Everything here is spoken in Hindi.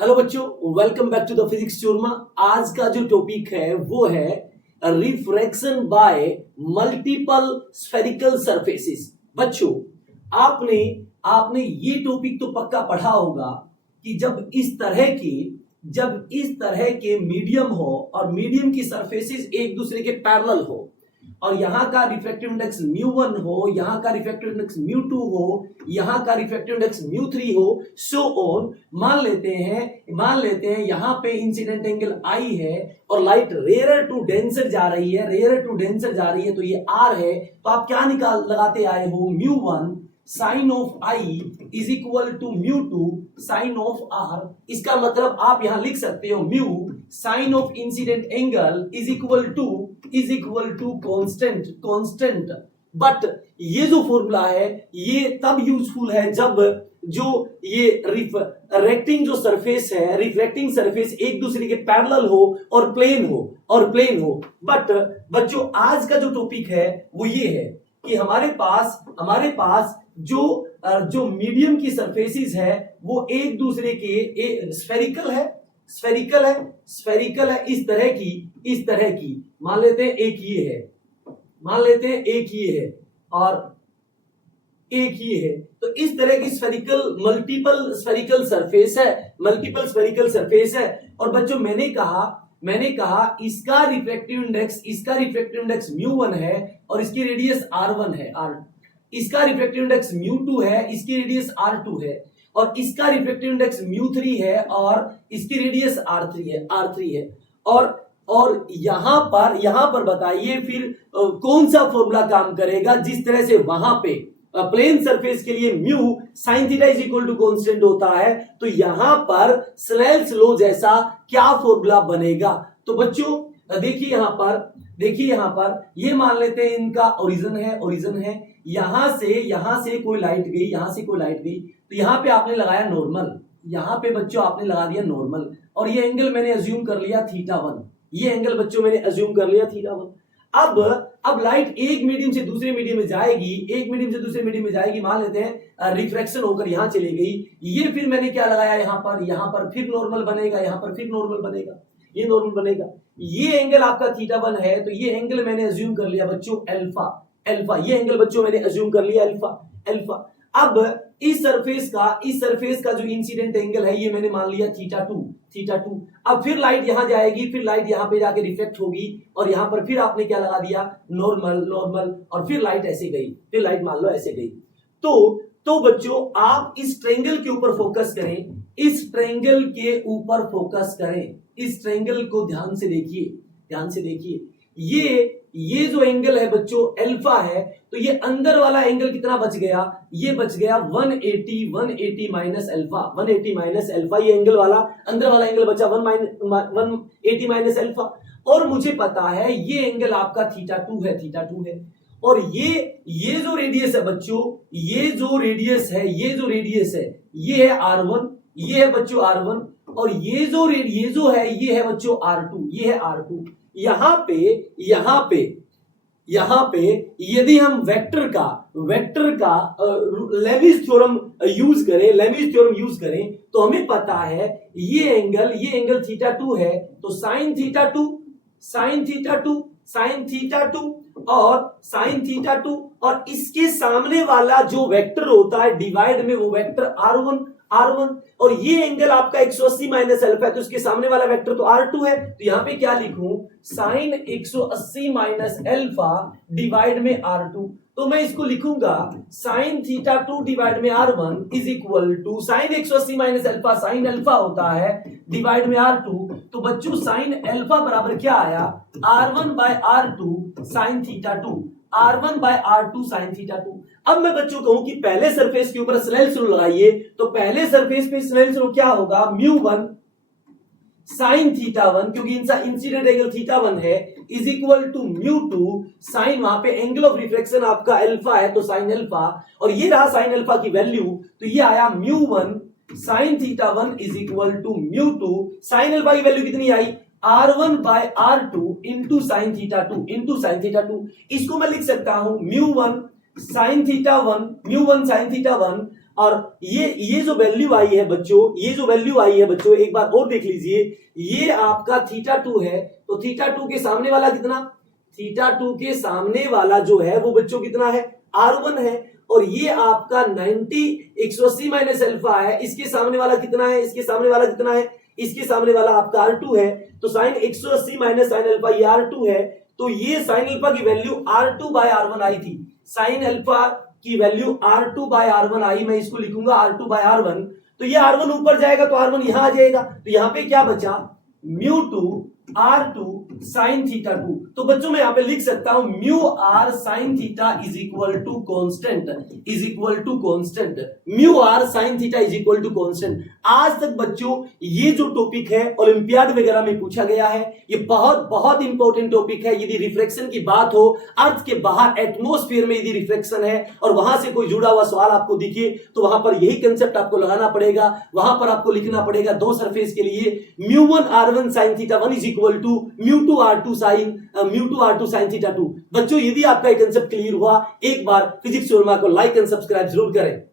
हेलो बच्चों, welcome back to the physics Churma. आज का जो टॉपिक है वो है refraction by multiple spherical surfaces. बच्चों, आपने आपने ये टॉपिक तो पक्का पढ़ा होगा कि जब इस तरह के मीडियम हो और मीडियम की सरफेसेस एक दूसरे के पैरेलल हो और यहाँ का रिफ्रैक्टिव इंडेक्स μ1 हो, यहाँ का रिफ्रैक्टिव इंडेक्स μ2 हो, यहाँ का रिफ्रैक्टिव इंडेक्स μ3 हो, सो ऑन। मान लेते हैं यहाँ पे इंसिडेंट एंगल I है और लाइट रेयर टू डेंसर जा रही है, तो ये R है। तो आप क्या लगाते आए हो, μ1 sine of I is equal to μ2 sine of R। इसका मतलब आप यहां लिख सकते हो mu sine of incident angle is equal to constant. But ये जो फॉर्मूला है ये तब यूजफुल है जब जो ये रिफ्रैक्टिंग सरफेस एक दूसरे के पैरेलल हो और प्लेन हो। बट बच्चों, आज का जो टॉपिक है वो ये है कि हमारे पास जो मीडियम की सरफेसेस है वो एक दूसरे के स्फेरिकल है इस तरह की। मान लेते हैं एक ये है और एक ये है, तो इस तरह की मल्टीपल स्फेरिकल सरफेस है। और बच्चों, मैंने कहा इसका रिफ्रैक्टिव इंडेक्स μ1 है और इसकी रेडियस R1 है, इसका रिफ्रैक्टिव इंडेक्स μ2 है, इसकी रेडियस R2 है, और इसका रिफ्रैक्टिव इंडेक्स μ3 है और इसकी रेडियस R3 है। और यहां पर बताइए फिर कौन सा फॉर्मूला काम करेगा, जिस तरह से वहां पे प्लेन सरफेस के लिए mu sine theta is equal to constant होता है, तो यहां पर स्नेल्स लॉ जैसा क्या फॉर्मूला बनेगा। तो बच्चों देखिए यहां पर ये मान लेते हैं इनका ओरिजिन है। यहां से कोई लाइट गई, तो यहां पे आपने लगाया नॉर्मल, यहां पे बच्चों आपने लगा दिया नॉर्मल, और ये एंगल मैंने अज्यूम कर लिया θ1। ये एंगल बच्चों मैंने अज्यूम कर लिया θ1। अब लाइट एक मीडियम से दूसरे मीडियम में जाएगी, मान लेते हैं रिफ्रैक्शन होकर यहां चली गई। ये फिर मैंने क्या लगाया यहां पर फिर नॉर्मल बनेगा, यहां पर फिर नॉर्मल बनेगा, ये नॉर्मल बनेगा। ये एंगल आपका θ1 है, तो ये एंगल मैंने अज्यूम कर लिया बच्चों अल्फा। ये एंगल बच्चों मैंने अज्यूम कर लिया अल्फा। अब इस सरफेस का जो इंसिडेंट एंगल है ये मैंने मान लिया θ2। अब फिर लाइट यहां जाएगी, फिर लाइट यहां पे जाके रिफ्लेक्ट होगी, और यहां पर फिर आपने क्या लगा दिया नॉर्मल, और फिर लाइट ऐसे गई, फिर लाइट मान लो ऐसे गई। तो बच्चों, आप इस ट्रायंगल के ऊपर फोकस करें, इस ट्रायंगल को ध्यान से देखिए। ये जो एंगल है बच्चों अल्फा है, तो ये अंदर वाला एंगल कितना बच गया, ये बच गया 180 माइनस अल्फा। ये एंगल वाला अंदर वाला एंगल बचा 180 माइनस अल्फा। और मुझे पता है ये एंगल आपका θ2 है। और ये जो रेडियस है बच्चों, ये जो रेडियस है ये है R1, ये है बच्चों R1, और ये जो है ये है बच्चों R2, ये है R2। यहां पे यदि हम वेक्टर का लेविस थ्योरम यूज करें तो हमें पता है ये एंगल θ2 है, तो साइन θ2 और इसके सामने वाला जो वेक्टर होता है डिवाइड में, वो वेक्टर R1, और ये एंगल आपका 180 माइनस अल्फा है, तो इसके सामने वाला वेक्टर तो R2 है। तो यहां पे क्या लिखूं, साइन 180 माइनस अल्फा डिवाइड में R2। तो मैं इसको लिखूंगा साइन θ2 डिवाइड में R1 is equal to sine 180 minus alpha, sine alpha होता है डिवाइड में R2। तो बच्चों साइन अल्फा बराबर क्या आया, R1 bye R2 sign θ2, sign θ2। अब मैं बच्चों कहूं कि पहले सरफेस के ऊपर स्नेल्स लॉ लगाइए, तो पहले सरफेस पे स्नेल्स लॉ क्या होगा, μ1 साइन θ1, क्योंकि इनका इंसिडेंट एंगल θ1 है, इज इक्वल टू μ2 साइन, वहां पे एंगल ऑफ रिफ्लेक्शन आपका अल्फा है, तो साइन अल्फा, और ये रहा साइन अल्फा की वैल्यू, तो ये आया μ1 sine θ1 is equal to μ2 sine alpha की वैल्यू कितनी आई, R1 bye R2 into sine θ2। इसको मैं लिख सकता हूं μ1 साइन θ1 और ये जो वैल्यू आई है बच्चों, ये जो वैल्यू आई है बच्चों, एक बार और देख लीजिए, ये आपका θ2 है, तो θ2 के सामने वाला कितना, θ2 के सामने वाला जो है वो बच्चों कितना है, R1 है, और ये आपका 90 180 माइनस अल्फा है, इसके सामने वाला कितना है, इसके सामने वाला कितना है, इसके सामने वाला आपका R2 है, तो साइन 180 माइनस साइन अल्फा ये R2 है, तो ये साइन अल्फा की वैल्यू R2 बाय R1 आई थी, साइन अल्फा की वैल्यू R2 बाय R1 आई, मैं इसको लिखूंगा R2 बाय R1, तो ये R1 ऊपर जाएगा तो R1 यहां आ जाएगा, तो यहां पे क्या बचा, μ2 R2 sin θ2, तो बच्चों मैं यहां पे लिख सकता हूं mu R sine theta is equal to constant, is equal to constant, mu R sine theta is equal to constant. आज तक बच्चों ये जो टॉपिक है ओलंपियाड वगैरह में पूछा गया है, ये बहुत बहुत इंपॉर्टेंट टॉपिक है। यदि रिफ्लेक्शन की बात हो, अर्थ के बाहर एटमॉस्फेयर में यदि रिफ्लेक्शन है और वहां से कोई जुड़ा हुआ सवाल आपको दिखे, तो वहां पर यही कंसेप्ट आपको लगाना पड़ेगा, वहां पर आपको लिखना पड़ेगा दो सरफेस के लिए μ1 R1 sin θ1 is equal to μ2 R2 sin θ2। बच्चों यदि आपका ये कंसेप्ट क्लियर हुआ, एक बार फिजिक्स शोरमा को लाइक एंड सब्सक्राइब जरूर करें।